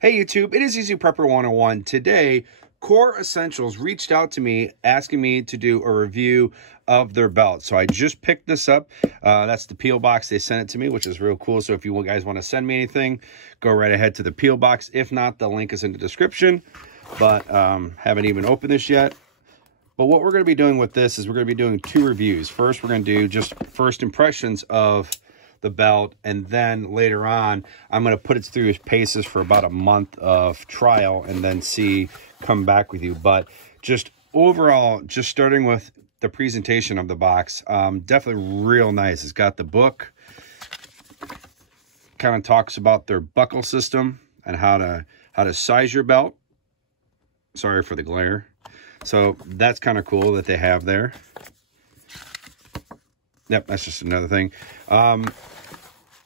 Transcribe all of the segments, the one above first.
Hey YouTube, it is Easy Prepper 101. Today, Core Essentials reached out to me asking me to do a review of their belt. So I just picked this up. That's the P.O. box. They sent it to me, which is real cool. So if you guys want to send me anything, go right ahead to the P.O. box. If not, the link is in the description. But haven't even opened this yet. But what we're going to be doing with this is we're going to be doing two reviews. First, we're going to do just first impressions of the belt, and then later on I'm going to put it through its paces for about a month of trial and then come back with you. But just overall, just starting with the presentation of the box, definitely real nice. It's got the book, kind of talks about their buckle system and how to size your belt. Sorry for the glare. So that's kind of cool that they have there. Yep, that's just another thing.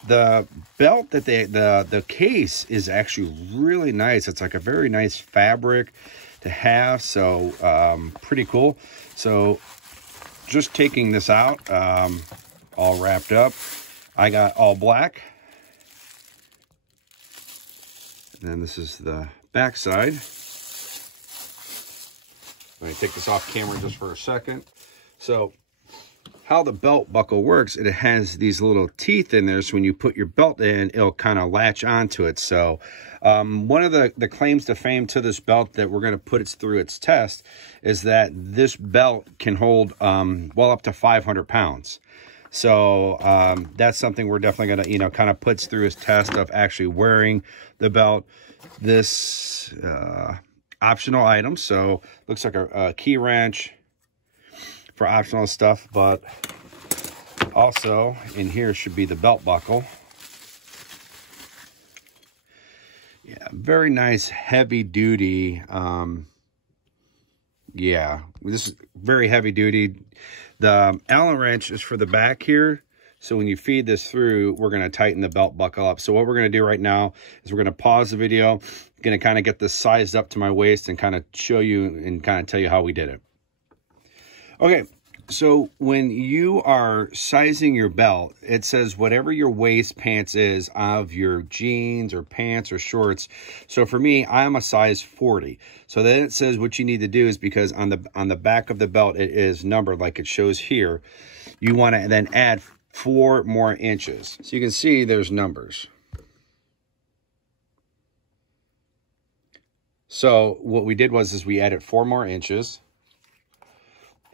The belt that the case is actually really nice. It's like a very nice fabric to have, so pretty cool. So just taking this out, all wrapped up. I got all black. And then this is the back side. Let me take this off camera just for a second. So how the belt buckle works, it has these little teeth in there, so when you put your belt in, it'll kind of latch onto it. So one of the claims to fame to this belt that we're going to put it through its test is that this belt can hold well up to 500 pounds. So that's something we're definitely going to, kind of puts through its test of actually wearing the belt. This optional item, so looks like a key wrench for optional stuff, but also in here should be the belt buckle. Yeah, very nice heavy duty. Yeah, this is very heavy duty. The Allen wrench is for the back here, so when you feed this through, we're going to tighten the belt buckle up. So what we're going to do right now is we're going to pause the video, going to kind of get this sized up to my waist and kind of show you and kind of tell you how we did it. Okay, so when you are sizing your belt, it says whatever your waist pants is of your jeans or pants or shorts. So for me, I'm a size 40. So then it says what you need to do is, because on the back of the belt, it is numbered like it shows here. You want to then add 4 more inches. So you can see there's numbers. So what we did was we added 4 more inches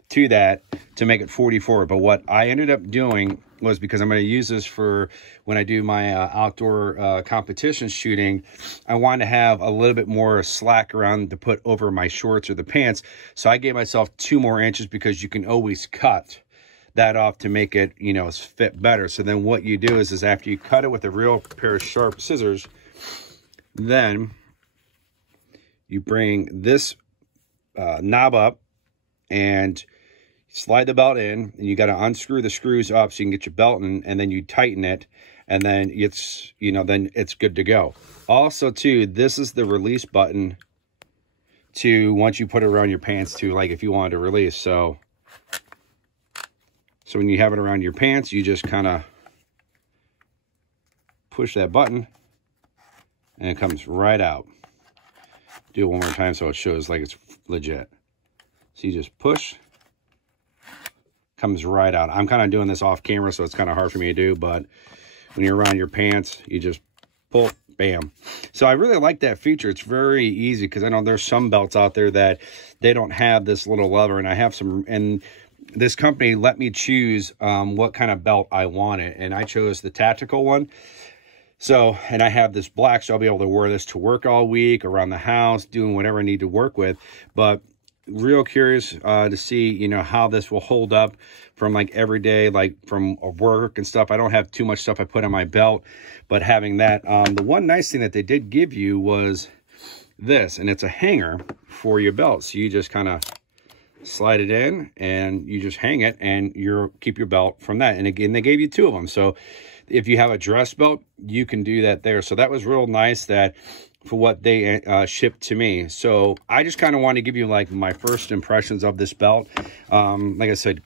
to that to make it 44. But what I ended up doing was, because I'm going to use this for when I do my outdoor competition shooting, I wanted to have a little bit more slack around to put over my shorts or the pants. So I gave myself 2 more inches, because you can always cut that off to make it, fit better. So then what you do is after you cut it with a real pair of sharp scissors, then you bring this knob up and slide the belt in, and you got to unscrew the screws up so you can get your belt in, and then you tighten it, and then it's, then it's good to go. Also too, this is the release button to, once you put it around your pants too, like if you wanted to release. So when you have it around your pants, you just kind of push that button and it comes right out. Do it one more time so it shows like it's legit. So you just push, comes right out. I'm kind of doing this off camera, so it's kind of hard for me to do, but when you're around your pants, you just pull, bam. So I really like that feature. It's very easy, because I know there's some belts out there that they don't have this little lever, and I have some, and this company let me choose what kind of belt I wanted, and I chose the tactical one. So, and I have this black, so I'll be able to wear this to work all week, around the house, doing whatever I need to work with. But real curious to see, how this will hold up from like every day, like from work and stuff. I don't have too much stuff I put on my belt, but having that, the one nice thing that they did give you was this, and it's a hanger for your belt. So you just kind of slide it in and you just hang it, and keep your belt from that. And again, they gave you 2 of them. So if you have a dress belt, you can do that there. So that was real nice that for what they shipped to me. So I just kind of want to give you like my first impressions of this belt. Like I said,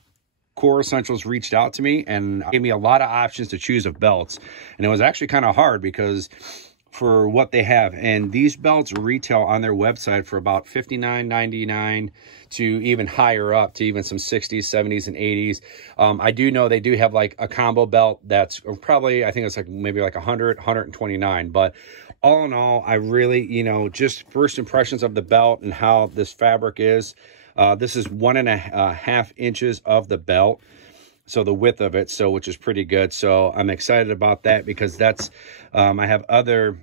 Core Essentials reached out to me and gave me a lot of options to choose of belts. And it was actually kind of hard, because for what they have. And these belts retail on their website for about $59.99 to even higher up to even some 60s, 70s, and 80s. I do know they do have like a combo belt that's probably, I think it's like maybe like 100, 129. But all in all, I really, you know, just first impressions of the belt and how this fabric is. This is 1.5 inches of the belt. So the width of it, so which is pretty good. So I'm excited about that because that's, I have other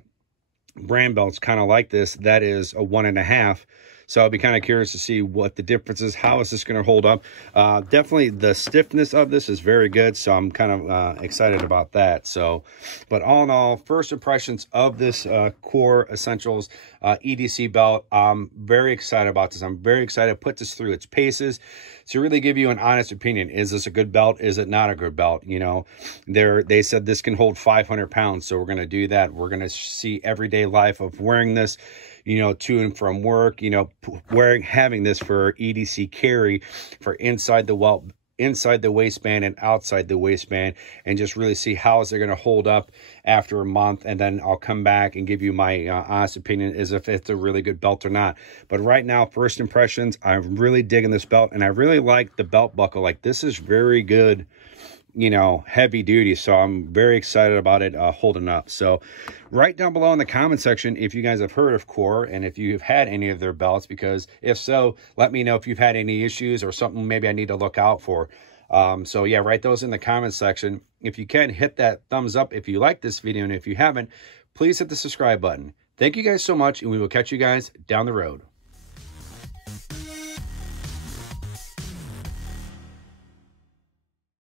brand belts kind of like this. That is a 1.5. So I'll be kind of curious to see what the difference is. How is this going to hold up? Definitely the stiffness of this is very good. So I'm kind of excited about that. So, but all in all, first impressions of this Core Essentials EDC belt. I'm very excited about this. I'm very excited to put this through its paces to really give you an honest opinion. Is this a good belt? Is it not a good belt? You know, they said this can hold 500 pounds. So we're going to do that. We're going to see everyday life of wearing this, you know, to and from work, you know, having this for EDC carry for inside the waistband and outside the waistband, and just really see how is it going to hold up after a month. And then I'll come back and give you my honest opinion as if it's a really good belt or not. But right now, first impressions, I'm really digging this belt, and I really like the belt buckle. Like, this is very good, you know, heavy duty. So I'm very excited about it holding up. So write down below in the comment section if you guys have heard of Core and if you've had any of their belts, because if so, let me know if you've had any issues or something maybe I need to look out for. So yeah, write those in the comment section. If you can, hit that thumbs up if you like this video, and if you haven't, please hit the subscribe button. Thank you guys so much, and we will catch you guys down the road.